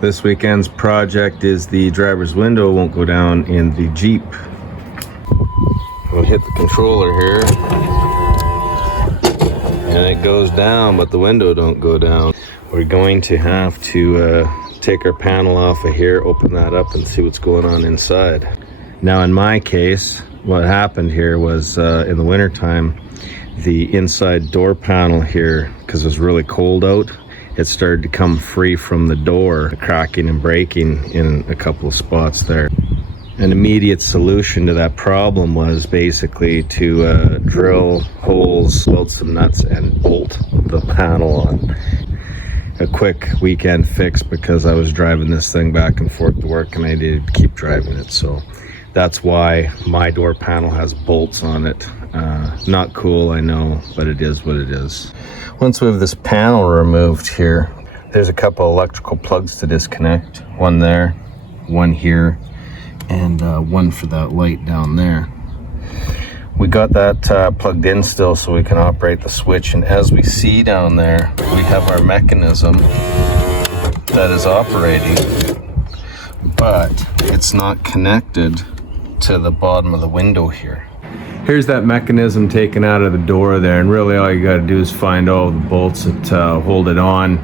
This weekend's project is the driver's window won't go down in the Jeep. We'll hit the controller here and it goes down, but the window don't go down. We're going to have to take our panel off of here, open that up and see what's going on inside. Now in my case, what happened here was in the winter time, the inside door panel here, because it was really cold out, it started to come free from the door, cracking and breaking in a couple of spots there. An immediate solution to that problem was basically to drill holes, weld some nuts and bolt the panel on. A quick weekend fix because I was driving this thing back and forth to work and I needed to keep driving it. So that's why my door panel has bolts on it. Not cool, I know, but it is what it is. Once we have this panel removed here, there's a couple electrical plugs to disconnect. One there, one here, and one for that light down there. We got that plugged in still so we can operate the switch, and as we see down there, we have our mechanism that is operating, but it's not connected to the bottom of the window here. Here's that mechanism taken out of the door there, and really all you got to do is find all the bolts that hold it on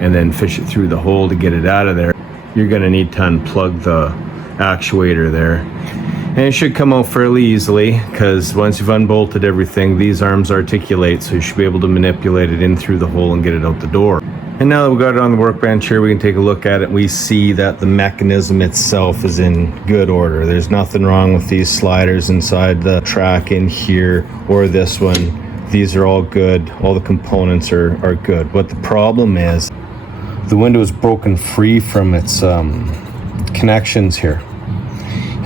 and then fish it through the hole to get it out of there. You're going to need to unplug the actuator there, and it should come out fairly easily because once you've unbolted everything, these arms articulate, so you should be able to manipulate it in through the hole and get it out the door. And now that we've got it on the workbench here, we can take a look at it. We see that the mechanism itself is in good order. There's nothing wrong with these sliders inside the track in here or this one. These are all good. All the components are good. What the problem is, the window is broken free from its connections here.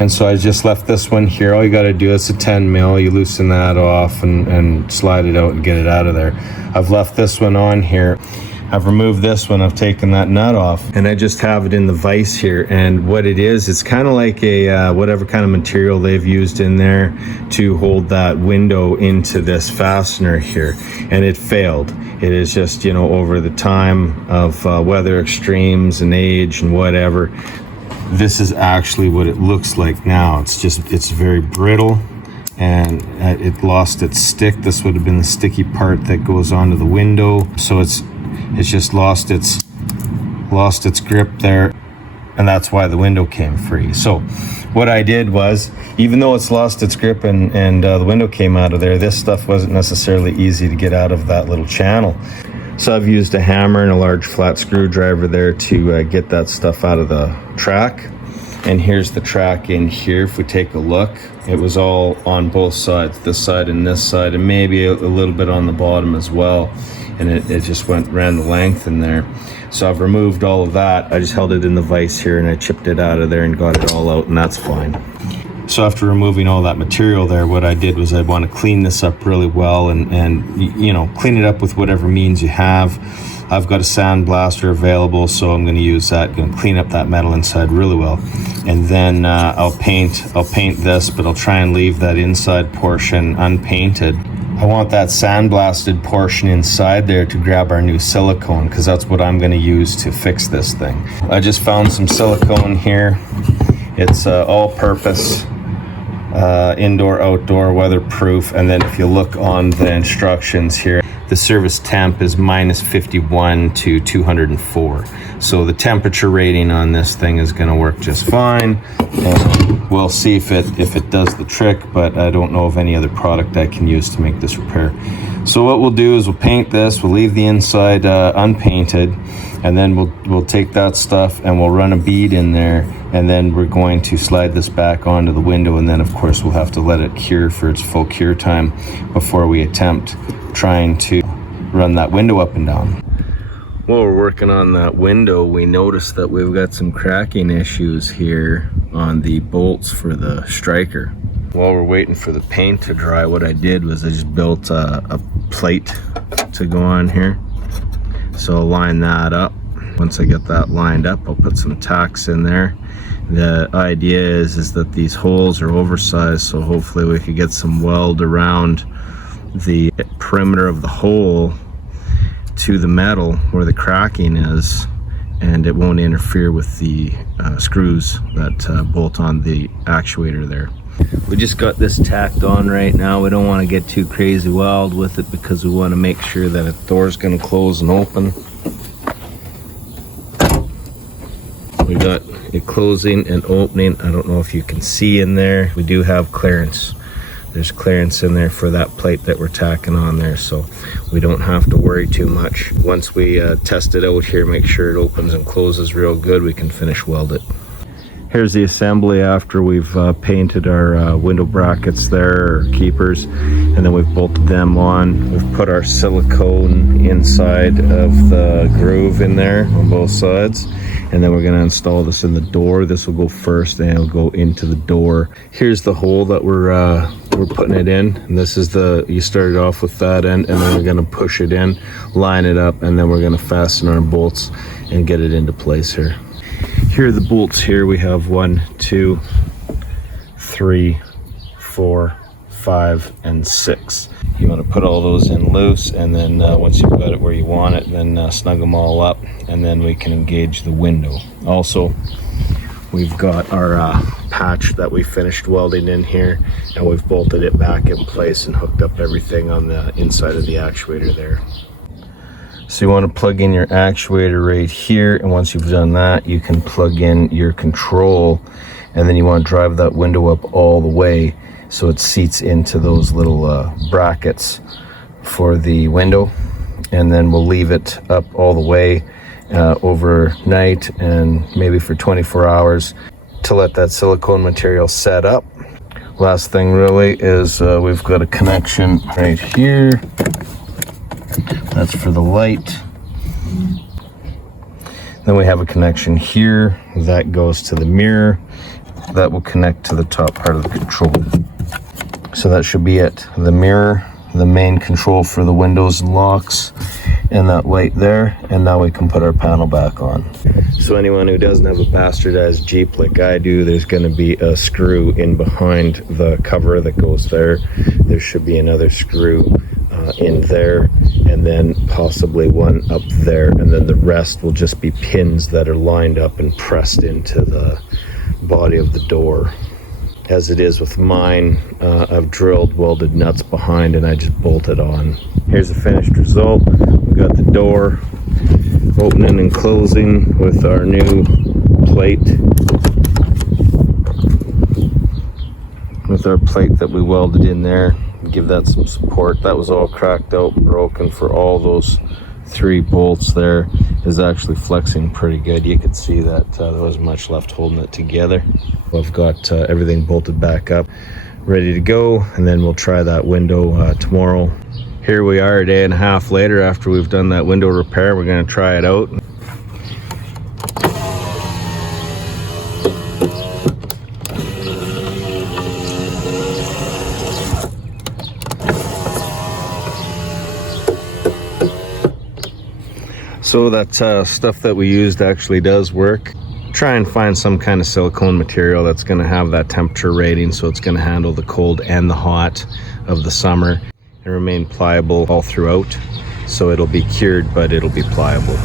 And so I just left this one here. All you got to do is a 10 mil. You loosen that off and slide it out and get it out of there. I've left this one on here. I've removed this one, I've taken that nut off, and I just have it in the vise here. And what it is, it's kind of like a whatever kind of material they've used in there to hold that window into this fastener here, and it failed. It is just, you know, over the time of weather extremes and age and whatever, this is actually what it looks like now. It's very brittle, and it lost its stick. This would have been the sticky part that goes onto the window, so it's just lost its grip there, and that's why the window came free. So what I did was, even though it's lost its grip and the window came out of there, this stuff wasn't necessarily easy to get out of that little channel. So I've used a hammer and a large flat screwdriver there to get that stuff out of the track. And here's the track in here. If we take a look, it was all on both sides, this side and this side, and maybe a little bit on the bottom as well. And it just ran the length in there. So I've removed all of that. I just held it in the vise here and I chipped it out of there and got it all out, and that's fine. So after removing all that material there, what I did was I want to clean this up really well and you know, clean it up with whatever means you have. I've got a sandblaster available, so I'm going to use that. Going to clean up that metal inside really well, and then I'll paint this, but I'll try and leave that inside portion unpainted. I want that sandblasted portion inside there to grab our new silicone, because that's what I'm going to use to fix this thing. I just found some silicone here. It's all-purpose, indoor, outdoor, weatherproof, and then if you look on the instructions here, the service temp is -51 to 204. So the temperature rating on this thing is going to work just fine. And we'll see if it does the trick, but I don't know of any other product I can use to make this repair. So what we'll do is we'll paint this, we'll leave the inside unpainted, and then we'll take that stuff and we'll run a bead in there, and then we're going to slide this back onto the window, and then of course we'll have to let it cure for its full cure time before we attempt trying to run that window up and down. While we're working on that window, we noticed that we've got some cracking issues here on the bolts for the striker. While we're waiting for the paint to dry, what I did was I just built a plate to go on here. So I'll line that up. Once I get that lined up, I'll put some tacks in there. The idea is that these holes are oversized, so hopefully we could get some weld around the perimeter of the hole to the metal where the cracking is, and it won't interfere with the screws that bolt on the actuator there. We just got this tacked on right now. We don't want to get too crazy wild with it because we want to make sure that the door's going to close and open. We got it closing and opening. I don't know if you can see in there. We do have clearance. There's clearance in there for that plate that we're tacking on there, so we don't have to worry too much. Once we test it out here, make sure it opens and closes real good, we can finish weld it. Here's the assembly after we've painted our window brackets there, or keepers, and then we've bolted them on. We've put our silicone inside of the groove in there on both sides, and then we're going to install this in the door. This will go first, and it'll go into the door. Here's the hole that we're putting it in, and this is you started off with that end, and then we're going to push it in, line it up, and then we're going to fasten our bolts and get it into place here. Here are the bolts here. We have 1, 2, 3, 4, 5, and 6. You want to put all those in loose, and then once you've got it where you want it, then snug them all up, and then we can engage the window. Also, we've got our patch that we finished welding in here, and we've bolted it back in place and hooked up everything on the inside of the actuator there. So you want to plug in your actuator right here, and once you've done that, you can plug in your control, and then you want to drive that window up all the way so it seats into those little brackets for the window, and then we'll leave it up all the way overnight and maybe for 24 hours to let that silicone material set up. Last thing really is we've got a connection right here. That's for the light. Then we have a connection here that goes to the mirror. That will connect to the top part of the control. So that should be it. The mirror, the main control for the windows and locks, and that light there. And now we can put our panel back on. So anyone who doesn't have a bastardized Jeep like I do, there's going to be a screw in behind the cover that goes there. There should be another screw in there, and then possibly one up there, and then the rest will just be pins that are lined up and pressed into the body of the door. As it is with mine, I've drilled welded nuts behind, and I just bolted on. Here's the finished result. We got the door opening and closing with our new plate, with our plate that we welded in there. Give that some support. That was all cracked out, broken for all those 3 bolts there. Is actually flexing pretty good. You could see that there wasn't much left holding it together. I've got everything bolted back up, ready to go, and then we'll try that window tomorrow. Here we are a day and a half later after we've done that window repair. We're going to try it out. So that stuff that we used actually does work. Try and find some kind of silicone material that's going to have that temperature rating, so it's going to handle the cold and the hot of the summer and remain pliable all throughout. So it'll be cured, but it'll be pliable.